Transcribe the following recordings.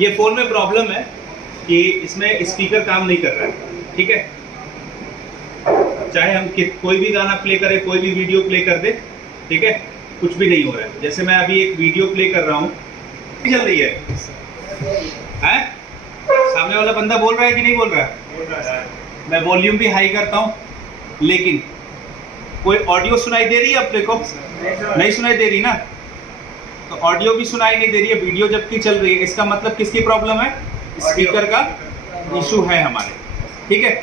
ये फ़ोन में प्रॉब्लम है कि इसमें स्पीकर काम नहीं कर रहा है, ठीक है। चाहे हम कोई भी गाना प्ले करें, कोई भी वीडियो प्ले कर दे, ठीक है, कुछ भी नहीं हो रहा है। जैसे मैं अभी एक वीडियो प्ले कर रहा हूँ, चल रही है, हैं? सामने वाला बंदा बोल रहा है कि नहीं बोल रहा है? मैं वॉल्यूम भी हाई करता हूँ, लेकिन कोई ऑडियो सुनाई दे रही है अपने को? नहीं सुनाई दे रही ना। तो ऑडियो भी सुनाई नहीं दे रही है, वीडियो जबकि चल रही है, इसका मतलब किसकी प्रॉब्लम है? स्पीकर का इशू है हमारे, ठीक है।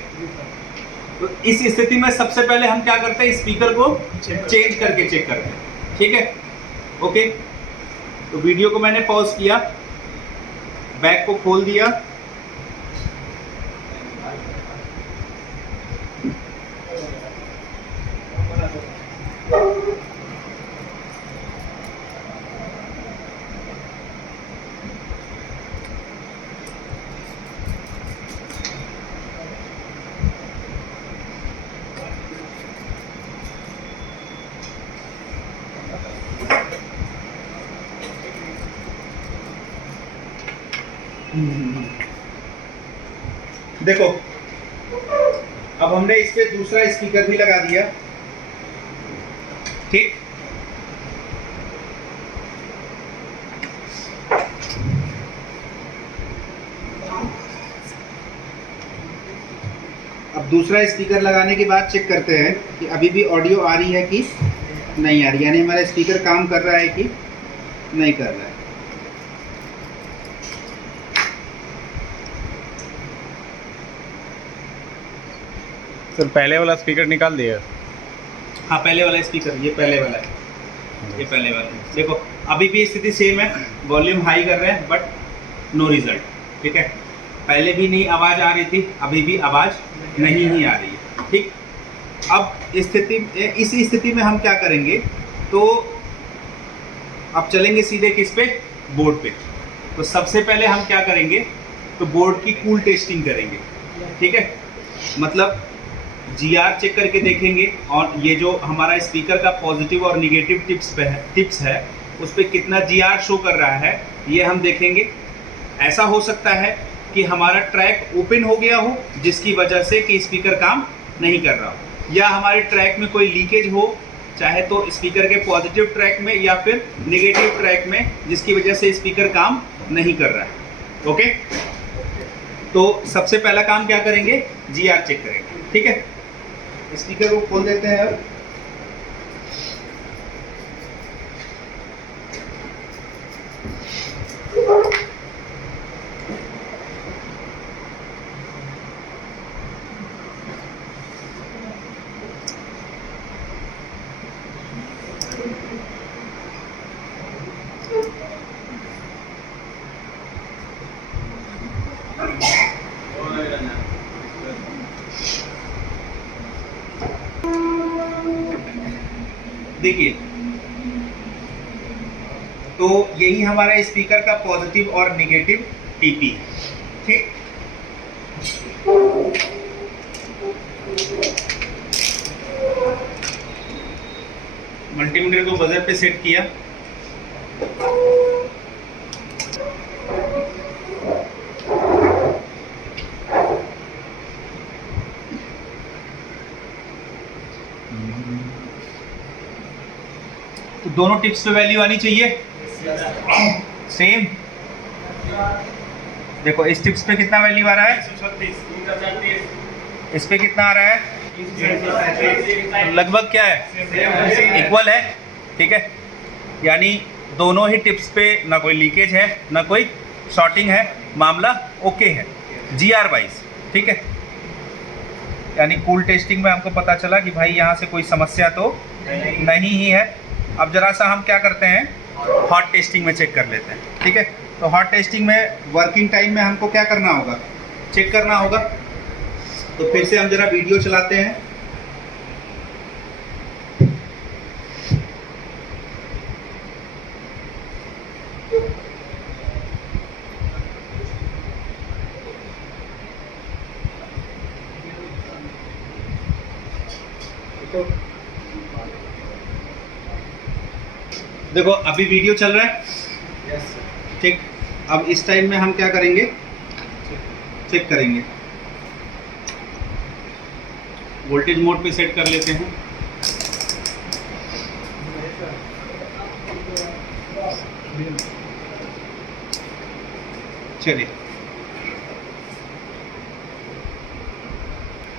तो इस स्थिति में सबसे पहले हम क्या करते हैं, स्पीकर को चेंज करके चेक करते हैं, ठीक है। ओके, तो वीडियो को मैंने पॉज किया, बैक को खोल दिया, देखो अब हमने इस पे दूसरा स्पीकर भी लगा दिया, ठीक। अब दूसरा स्पीकर लगाने के बाद चेक करते हैं कि अभी भी ऑडियो आ रही है कि नहीं आ रही, यानी हमारा स्पीकर काम कर रहा है कि नहीं कर रहा है। सर पहले वाला स्पीकर निकाल दिया? हाँ, पहले वाला स्पीकर, ये पहले वाला है, ये पहले वाला है। देखो अभी भी स्थिति सेम है, वॉल्यूम हाई कर रहे हैं बट नो रिजल्ट, ठीक है। पहले भी नहीं आवाज़ आ रही थी, अभी भी आवाज़ नहीं ही आ रही है, ठीक। अब इस स्थिति में हम क्या करेंगे, तो अब चलेंगे सीधे किस पे, बोर्ड पे। तो सबसे पहले हम क्या करेंगे, तो बोर्ड की कूल टेस्टिंग करेंगे, ठीक है। मतलब GR चेक करके देखेंगे, और ये जो हमारा स्पीकर का पॉजिटिव और निगेटिव टिप्स है उस पर कितना GR शो कर रहा है, ये हम देखेंगे। ऐसा हो सकता है कि हमारा ट्रैक ओपन हो गया हो, जिसकी वजह से कि स्पीकर काम नहीं कर रहा हो, या हमारे ट्रैक में कोई लीकेज हो, चाहे तो स्पीकर के पॉजिटिव ट्रैक में या फिर निगेटिव ट्रैक में, जिसकी वजह से स्पीकर काम नहीं कर रहा है। ओके, तो सबसे पहला काम क्या करेंगे, GR चेक करेंगे, ठीक है। स्पीकर को खोल देते हैं अब। देखिए, तो यही हमारा स्पीकर का पॉजिटिव और नेगेटिव टीपी है, ठीक। मल्टीमीटर को बजर पे सेट किया, तो दोनों टिप्स पे वैल्यू आनी चाहिए सेम। देखो इस टिप्स पे कितना वैल्यू आ रहा है, इस पे कितना आ रहा है, लगभग क्या है, इक्वल है, ठीक है। यानी दोनों ही टिप्स पे ना कोई लीकेज है ना कोई शॉर्टिंग है, मामला ओके है GR वाइज, ठीक है। यानी कूल टेस्टिंग में हमको पता चला कि भाई यहाँ से कोई समस्या तो नहीं ही है। अब जरा सा हम क्या करते हैं, हॉट टेस्टिंग में चेक कर लेते हैं, ठीक है। तो हॉट टेस्टिंग में वर्किंग टाइम में हमको क्या करना होगा, चेक करना होगा। तो फिर से हम जरा वीडियो चलाते हैं, देखो अभी वीडियो चल रहा है, ठीक। अब इस टाइम में हम क्या करेंगे, चेक करेंगे, वोल्टेज मोड पे सेट कर लेते हैं। चलिए,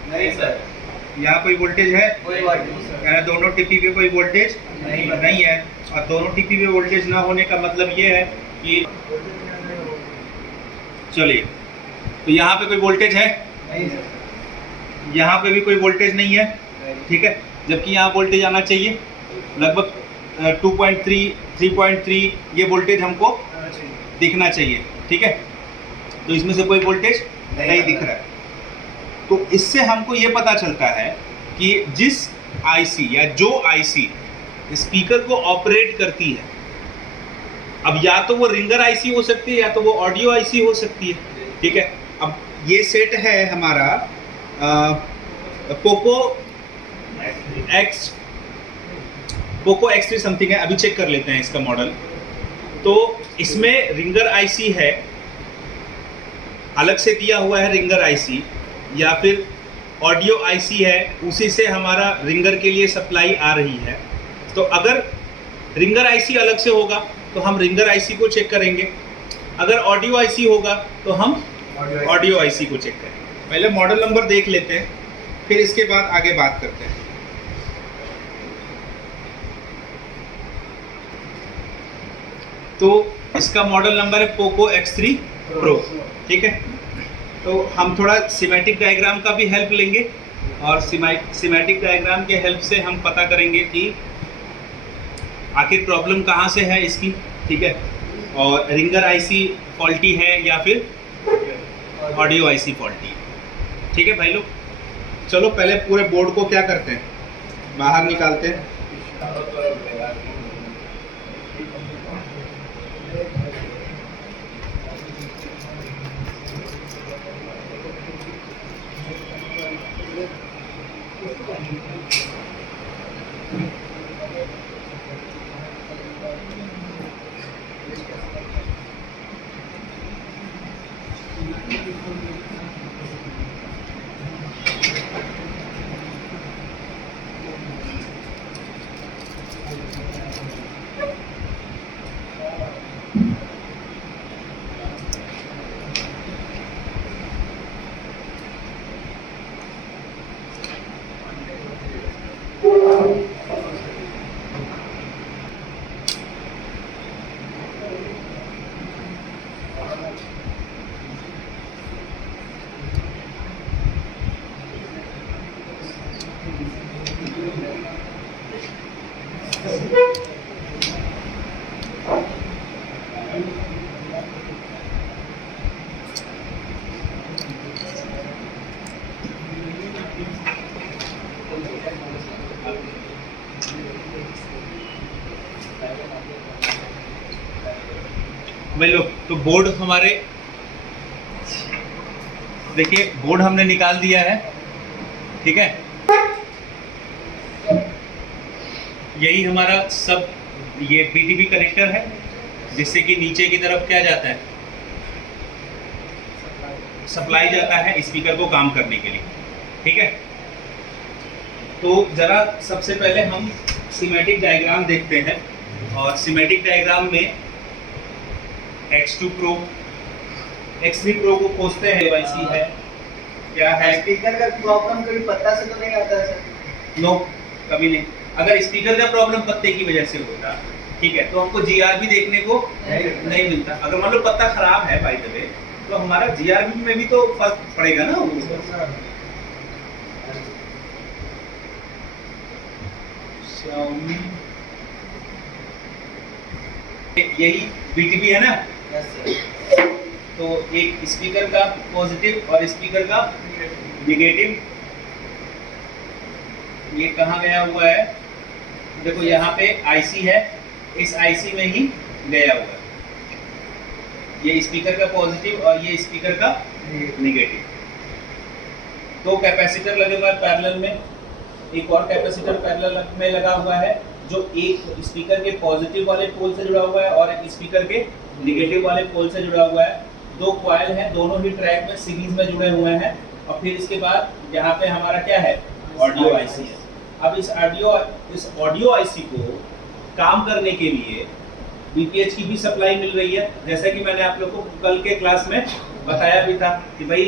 नहीं सर, यहाँ कोई वोल्टेज है? कोई बात नहीं सर। यानी दोनों टीपी पे कोई वोल्टेज नहीं है। और दोनों टीपी पे वोल्टेज ना होने का मतलब ये है कि, चलिए, तो यहाँ पे कोई वोल्टेज है? नहीं सर, यहाँ पे भी कोई वोल्टेज नहीं है, ठीक है। जबकि यहाँ वोल्टेज आना चाहिए लगभग 2.3, 3.3 ये वोल्टेज हमको दिखना चाहिए, ठीक है। तो इसमें से कोई वोल्टेज नहीं दिख रहा है। तो इससे हमको ये पता चलता है कि जिस आईसी या जो आईसी स्पीकर को ऑपरेट करती है, अब या तो वो रिंगर आईसी हो सकती है या तो वो ऑडियो आईसी हो सकती है, ठीक है। अब ये सेट है हमारा पोको X3 समथिंग है, अभी चेक कर लेते हैं इसका मॉडल। तो इसमें रिंगर आईसी है, अलग से दिया हुआ है रिंगर आईसी, या फिर ऑडियो आईसी है, उसी से हमारा रिंगर के लिए सप्लाई आ रही है। तो अगर रिंगर आईसी अलग से होगा तो हम रिंगर आईसी को चेक करेंगे, अगर ऑडियो आईसी होगा तो हम ऑडियो आईसी को चेक करेंगे। पहले मॉडल नंबर देख लेते हैं, फिर इसके बाद आगे बात करते हैं। तो इसका मॉडल नंबर है पोको X3 Pro, ठीक है। तो हम थोड़ा सिमेटिक डायग्राम का भी हेल्प लेंगे, और सिमेटिक डायग्राम के हेल्प से हम पता करेंगे कि आखिर प्रॉब्लम कहाँ से है इसकी, ठीक है। और रिंगर आईसी फॉल्टी है या फिर ऑडियो आईसी फॉल्टी है, ठीक है भाई लोग। चलो पहले पूरे बोर्ड को क्या करते हैं, बाहर निकालते हैं। भाई लोग, तो बोर्ड हमारे, देखिए बोर्ड हमने निकाल दिया है, ठीक है। यही हमारा सब, ये बीटीबी कनेक्टर है, जिससे कि नीचे की तरफ क्या जाता है, सप्लाई जाता है स्पीकर को काम करने के लिए, ठीक है। तो जरा सबसे पहले हम सिमेटिक डायग्राम देखते हैं, और सिमेटिक डायग्राम में X2 Pro, X3 Pro को खोजते हैं। डिवाइस है क्या है, स्पीकर का प्रॉब्लम कभी पता से तो नहीं आता है सर? नो, कभी नहीं। अगर स्पीकर का प्रॉब्लम पत्ते की वजह से होता, ठीक है, तो हमको जीआरबी देखने को नहीं मिलता। अगर मान लो पत्ता खराब है बाय द वे, तो हमारा जीआरबी में भी तो फर्क पड़ेगा ना। Xiaomi, यही बीटीबी है ना। Yes sir. तो एक स्पीकर का पॉजिटिव और स्पीकर का नेगेटिव, ये कहाँ गया हुआ है, देखो यहाँ पे आईसी है, इस आईसी में ही गया हुआ है। ये स्पीकर का पॉजिटिव और ये स्पीकर का नेगेटिव। दो कैपेसिटर लगे हुए हैं पैरेलल में, एक और कैपेसिटर पैरेलल में लगा हुआ है, जो एक स्पीकर के पॉजिटिव वाले पोल से जुड़ा हुआ है और एक स्पीकर के निगेटिव वाले पोल से जुड़ा हुआ है, 2 कॉइल है, दोनों ही ट्रैक में सीरीज में जुड़े हुए हैं। और फिर इसके बाद यहाँ पे हमारा क्या है, ऑडियो आईसी है। अब इस ऑडियो आईसी को काम करने के लिए बीपीएच की भी सप्लाई मिल रही है। जैसा कि मैंने आप लोग को कल के क्लास में बताया भी था कि भाई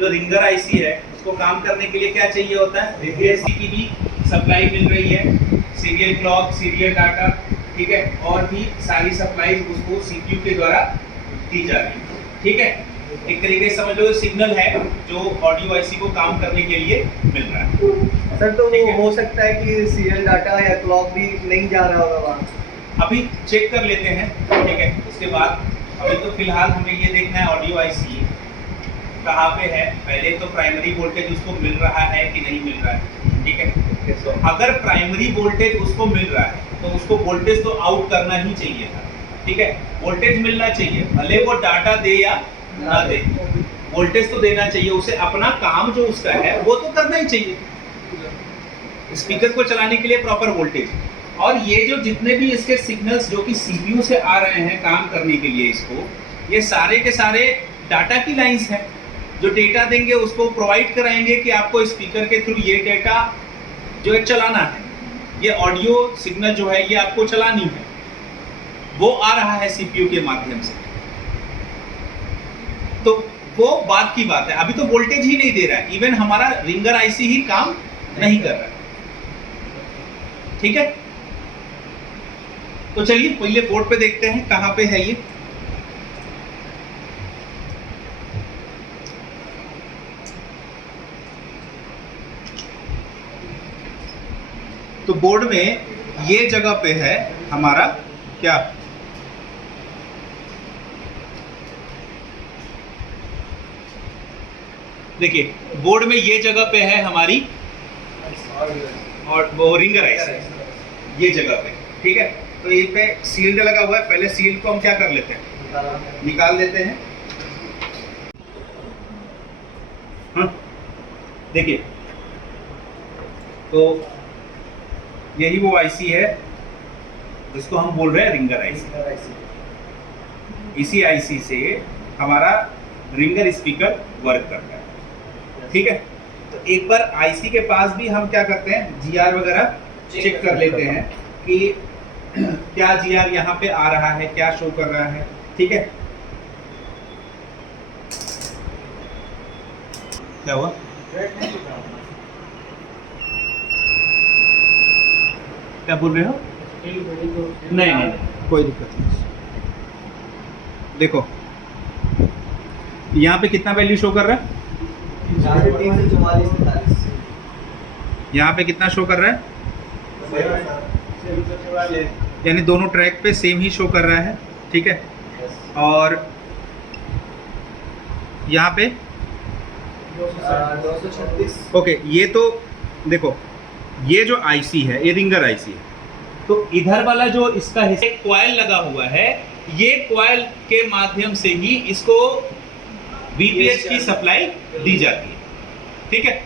जो रिंगर आईसी है उसको काम करने के लिए क्या चाहिए होता है, बीपीएच की भी सप्लाई मिल रही है, सीरियल क्लॉक, सीरियल डाटा, ठीक है, और भी सारी सप्लाई उसको सीपीयू के द्वारा दी जा रही है। ठीक है, एक तरीके से समझ लो सिग्नल है जो ऑडियो आईसी को काम करने के लिए मिल रहा है। सर तो वो हो सकता है कि सीरियल डाटा या क्लॉक भी नहीं जा रहा होगा वहाँ। अभी चेक कर लेते हैं, ठीक है, उसके बाद अभी तो फिलहाल हमें ये देखना है ऑडियो आईसी कहाँ पे है। पहले तो प्राइमरी वोल्टेज उसको मिल रहा है कि नहीं मिल रहा है, ठीक है। तो अगर प्राइमरी वोल्टेज उसको मिल रहा है तो उसको वोल्टेज तो आउट करना ही चाहिए था, ठीक है, वोल्टेज मिलना चाहिए, भले वो डाटा दे या ना दे, वोल्टेज तो देना चाहिए उसे। अपना काम जो उसका है वो तो करना ही चाहिए, स्पीकर को चलाने के लिए प्रॉपर वोल्टेज। और ये जो जितने भी इसके सिग्नल्स जो कि सीपीयू से आ रहे हैं काम करने के लिए इसको, ये सारे के सारे डाटा की लाइंस हैं जो डेटा देंगे उसको प्रोवाइड कराएंगे कि आपको स्पीकर के थ्रू ये डेटा जो है चलाना है, ये ऑडियो सिग्नल जो है ये आपको चलानी है, वो आ रहा है सीपीयू के माध्यम से। तो वो बात की बात है, अभी तो वोल्टेज ही नहीं दे रहा है, इवन हमारा रिंगर आईसी ही काम नहीं कर रहा है, ठीक है। तो चलिए पहले बोर्ड पे देखते हैं कहां पे है ये। तो बोर्ड में ये जगह पे है हमारा क्या, देखिए बोर्ड में ये जगह पे है हमारी और वो रिंगर आईसी ये जगह पे, ठीक है। तो ये पे सील्ड लगा हुआ है, पहले सील्ड को हम क्या कर लेते हैं, निकाल लेते हैं। हाँ देखिए, तो यही वो आईसी है जिसको हम बोल रहे हैं रिंगर आईसी। इसी आईसी से हमारा रिंगर स्पीकर वर्क करता है, ठीक है। तो एक बार आईसी के पास भी हम क्या करते हैं, जीआर वगैरह चेक कर लेते हैं कि क्या जीआर यहाँ पे आ रहा है, क्या शो कर रहा है, ठीक है। क्या हुआ, क्या बोल रहे हो? नहीं नहीं कोई दिक्कत नहीं। देखो यहाँ पे कितना वैल्यू शो कर रहा है, 3 से 44 43। यहाँ पे कितना शो कर रहा है, यानी दोनों ट्रैक पे सेम ही शो कर रहा है, ठीक है। और यहाँ पे 236। ओके, ये तो देखो ये जो आईसी है ये रिंगर आईसी है, तो इधर वाला जो इसका हिस्सा कॉइल लगा हुआ है, ये कॉइल के माध्यम से ही इसको बीपीएच की सप्लाई दी जाती है, ठीक है।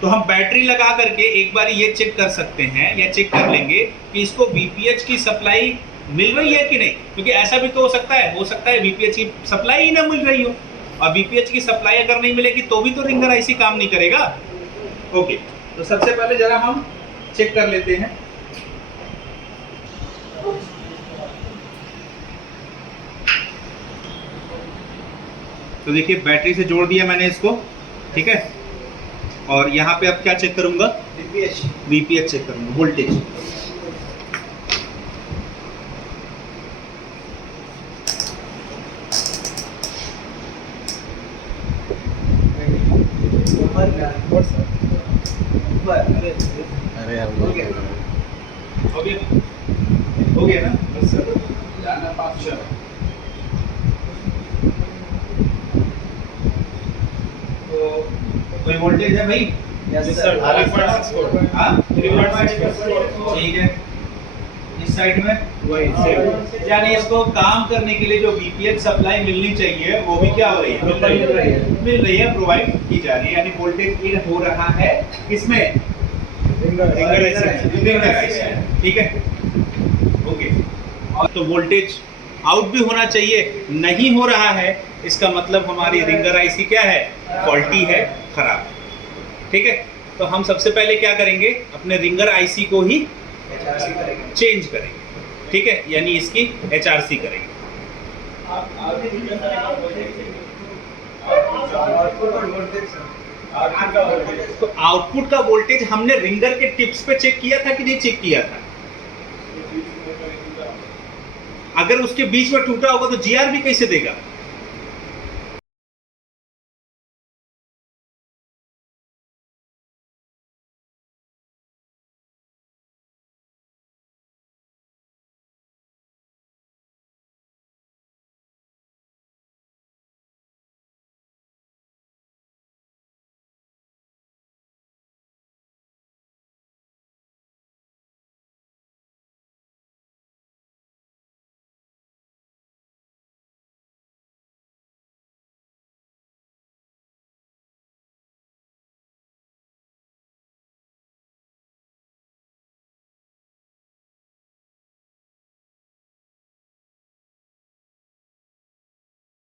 तो हम बैटरी लगा करके एक बार ये चेक कर सकते हैं या चेक कर लेंगे कि इसको बीपीएच की सप्लाई मिल रही है कि नहीं, क्योंकि ऐसा भी तो हो सकता है बीपीएच की सप्लाई ही ना मिल रही हो, और बीपीएच की सप्लाई अगर नहीं मिलेगी तो भी तो रिंगर आईसी काम नहीं करेगा। ओके, तो सबसे पहले जरा हम चेक कर लेते हैं। तो देखिए बैटरी से जोड़ दिया मैंने इसको, ठीक है। और यहाँ पे अब क्या चेक करूंगा, बीपीएच चेक करूंगा, वोल्टेज। अरे यार हो गया। हो गया ना, बस सर जाना पास। तो कोई वोल्टेज है भाई, यस सर, 3.64। हाँ 3.64। ठीक है। इस साइड में वही सेम, यानी इसको काम करने के लिए जो बीपीएच सप्लाई मिलनी चाहिए वो भी क्या हो रही है, मिल रही है, प्रोवाइड की जा रही है, यानी वोल्टेज इन हो रहा है इसमें रिंगर आईसी, ठीक है। ओके, और तो वोल्टेज आउट भी होना चाहिए, नहीं हो रहा है, इसका मतलब हमारी रिंगर आईसी क्या है, फॉल्टी है, खराब। ठीक है, तो हम सबसे पहले क्या करेंगे, अपने रिंगर आईसी को ही चेंज करेंगे। ठीक है, यानी इसकी HRC करेंगे। तो आउटपुट का वोल्टेज हमने रिंगर के टिप्स पे चेक किया था कि नहीं चेक किया था? अगर उसके बीच में टूटा होगा तो GR भी कैसे देगा?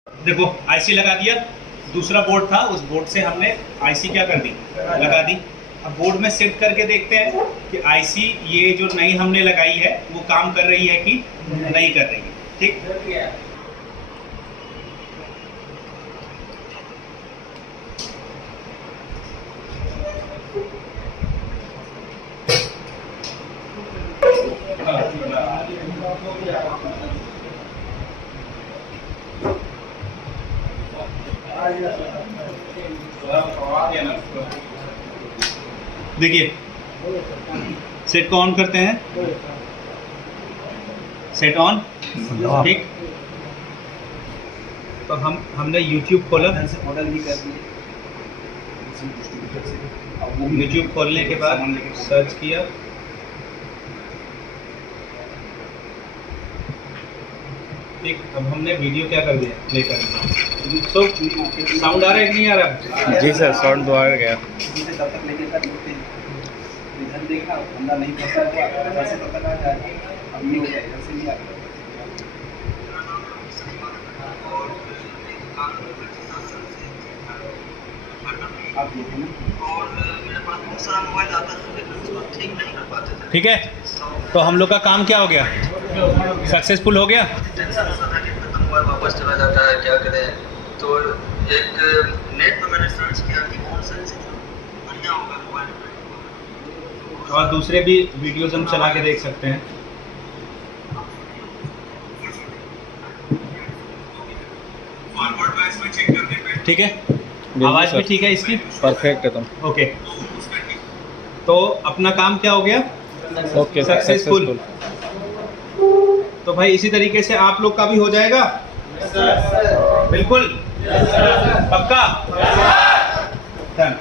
देखो आईसी लगा दिया, दूसरा बोर्ड था, उस बोर्ड से हमने आईसी क्या कर दी, लगा दी। अब बोर्ड में सेट करके देखते हैं कि आईसी ये जो नई हमने लगाई है वो काम कर रही है कि नहीं कर रही है। ठीक, देखिए सेट को ऑन करते हैं, सेट ऑन। ठीक, तो हमने YouTube खोला, YouTube खोलने के बाद सर्च किया, ठीक, अब हमने वीडियो क्या कर दिया, प्ले कर दिया। तो साउंड आ रहा है कि नहीं आ रहा? जी सर, साउंड तो आ गया। ठीक है, तो हम लोग का काम क्या हो गया, सक्सेसफुल हो गया। वापस चला जाता है, क्या करें। तो एक नेट पर मैंने सर्च किया कि कौन सा बढ़िया होगा मोबाइल में, और दूसरे भी वीडियोस हम चला के देख सकते हैं। ठीक है, आवाज़ भी ठीक है इसकी, परफेक्ट है तुम। ओके, तो अपना काम क्या हो गया, ओके, सक्सेसफुल। तो भाई इसी तरीके से आप लोग का भी हो जाएगा, बिल्कुल पक्का। डन।